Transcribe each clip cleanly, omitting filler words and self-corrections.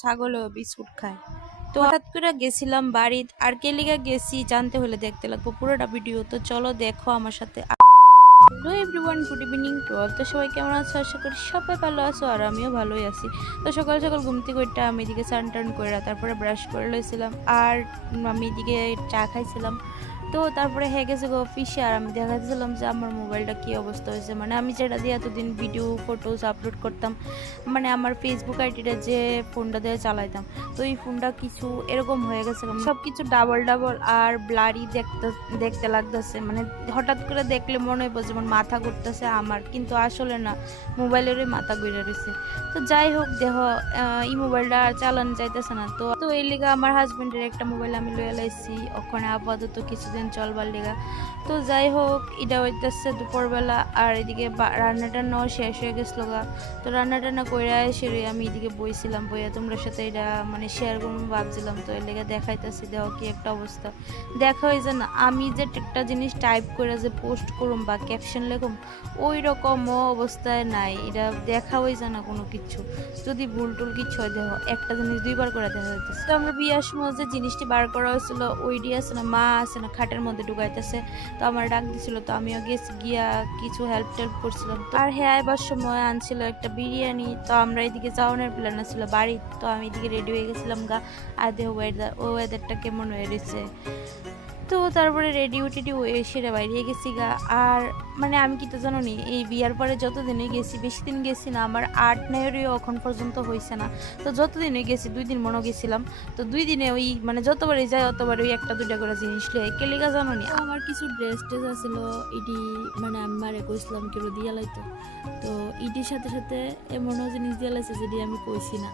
ছাগলও বিস্কুট খায়। তো হঠাৎ করে গেছিলাম বাড়িত, আর কে লিগা গেছি জানতে হলে দেখতে লাগবো পুরোটা ভিডিও। তো চলো দেখো আমার সাথে। Hello everyone, good evening to all. তো সবাই কেমন আছো? আশা করি সবাই ভালো আছো, আর আমিও ভালোই আছি। তো সকাল সকাল ঘুম থেকে ওইটা আমি এদিকে স্নান টান করে তারপরে ব্রাশ করে লইছিলাম, আর আমি এদিকে চা খাইছিলাম। তো তারপরে হয়ে গেছে গো অফিসে, আর আমি দেখাচ্ছিলাম যে আমার মোবাইলটা কী অবস্থা হয়েছে। মানে আমি যেটা দিয়ে এতদিন ভিডিও ফটোস আপলোড করতাম, মানে আমার ফেসবুক আইডিটা যে ফোনটা দিয়ে চালাইতাম, তো এই ফোনটা কিছু এরকম হয়ে গেছে, সব কিছু ডাবল ডাবল আর ব্লারি দেখতে দেখতে লাগতেছে। মানে হঠাৎ করে দেখলে মনে হয় যেমন মাথা ঘুরতেছে আমার, কিন্তু আসলে না, মোবাইলেরই মাথা ঘুরে রয়েছে। তো যাই হোক, দেখো এই মোবাইলটা চালানো যাইতেছে না। তো তো এই লিগা আমার হাজবেন্ডের একটা মোবাইল আমি লয়ে লাইছি ওখানে আপাতত কিছুদিন চলবার লিগা। তো যাই হোক, এটা হইতেছে দুপুরবেলা, আর এদিকে রান্না টান্নাও শেষ হয়ে গেছিল গা। তো রান্না টান্না করে এসে আমি এদিকে বইছিলাম, বইয়া তোমরা সাথে এটা মানে শেয়ার করবো ভাবছিলাম। তো এর লেগে দেখাইতেছি, দেখো কি একটা অবস্থা। দেখা হয় যে না, আমি যে একটা জিনিস টাইপ করে যে পোস্ট করুম বা ক্যাপশন লেখুম, ওই রকম অবস্থায় নাই। এটা দেখা হয়ে যায় না কোনো কিছু। যদি ভুল টুল কিছু হয়, দেখো একটা জিনিস দুইবার করে দেখা যাইতেছে। তো আমরা বিয়ার সময় যে জিনিসটি বার করা হয়েছিল, ওইটি আছে না, মা আছে না খাটের মধ্যে ঢুকাইতেছে। তো আমার ডাক দিছিল, তো আমিও গেছি, গিয়া কিছু হেল্প টেল্প করছিলাম। আর হ্যাঁ, এবার সময় আনছিল একটা বিরিয়ানি। তো আমরা এদিকে যাওয়ানোর প্ল্যান ছিল বাড়ি। তো আমি এদিকে রেডি হয়ে গেছিলাম গা। আর দেখো ওয়েদারটা কেমন হয়ে রয়েছে। তো তারপরে রেডিও টেডিও সেরে বাইরে গেছি গা। আর মানে আমি কি তো জানো নি, এই বিয়ার পরে যতদিনই গেছি, বেশি দিন গেছি না, আমার 8-9 এখন পর্যন্ত হয়েছে না। তো যতদিনই গেছি, 2 দিন মনে গেছিলাম। তো 2 দিনে ওই মানে যতবারই যায় অতবার ওই একটা দুইটা করে জিনিস লয়ে কেলিগা জানো নি। আমার কিছু ড্রেস টেস আছিল, ইডি মানে আমি মারে কইছিলাম কেউ দিয়া লাইতো। তো ইডির সাথে সাথে এমনও জিনিস দিয়া লাইছে যেটি আমি কইছি না।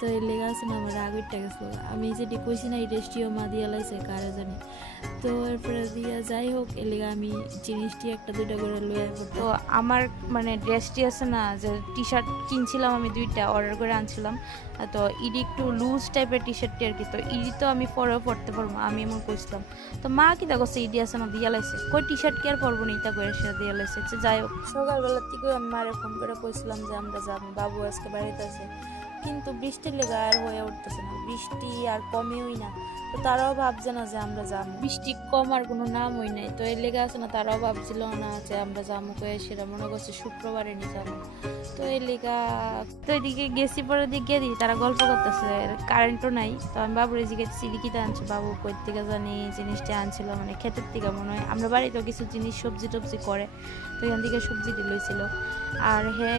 তো এর লেগে আছে না, আমার রাগ উঠে গেছিল। আমি যেটি কইছি না, এই ড্রেসটিও মা দিয়া লাইছে, কারে জানি। তো এরপরে দিয়া যাই হোক, এর লেগে আমি জিনিসটি একটা দুইটা করে লয়ে আসবো। তো আমার মানে ড্রেসটি আছে না, যে টি শার্ট কিনছিলাম আমি 2টা অর্ডার করে আনছিলাম। তো ইডি একটু লুজ টাইপের টি শার্টটি আর কি। তো ইডি তো আমি পরেও পরতে পারবো, আমি এমন কইছিলাম। তো মা কি দেখো ইডি আছে না দিয়া লাইছে, কই টি শার্ট কি আর পরবো না, ইটা করে সে দিয়া লাইছে। যাই হোক, সকালবেলার থেকেও আমি মারে ফোন করে কইছিলাম যে আমরা যাবো, বাবু আজকে বাড়িতে আছে। কিন্তু বৃষ্টির লেগে আর হয়ে উঠতেছে না, বৃষ্টি আর কমেই না। তো তারাও ভাবছে না যে আমরা যাবো, বৃষ্টি কমার কোনো নামই নাই। তো এর লেগে আছে না, তারাও ভাবছিল না যে আমরা যাবো, কয়ে সেটা মনে করছে শুক্রবারে নিয়ে যাবো। তো এর লেগা তো এদিকে গেছি, পরে দিকে দিই তারা গল্প করতেছে, কারেন্টও নাই। তো আমি বাবুর এদিকে সিরিকিটা আনছি, বাবু কই থেকে জানি জিনিসটা আনছিল, মানে ক্ষেতের থেকে মনে হয়। আমরা বাড়িতেও কিছু জিনিস সবজি টবজি করে, তো এখান থেকে সবজি লইছিল। আর হ্যাঁ,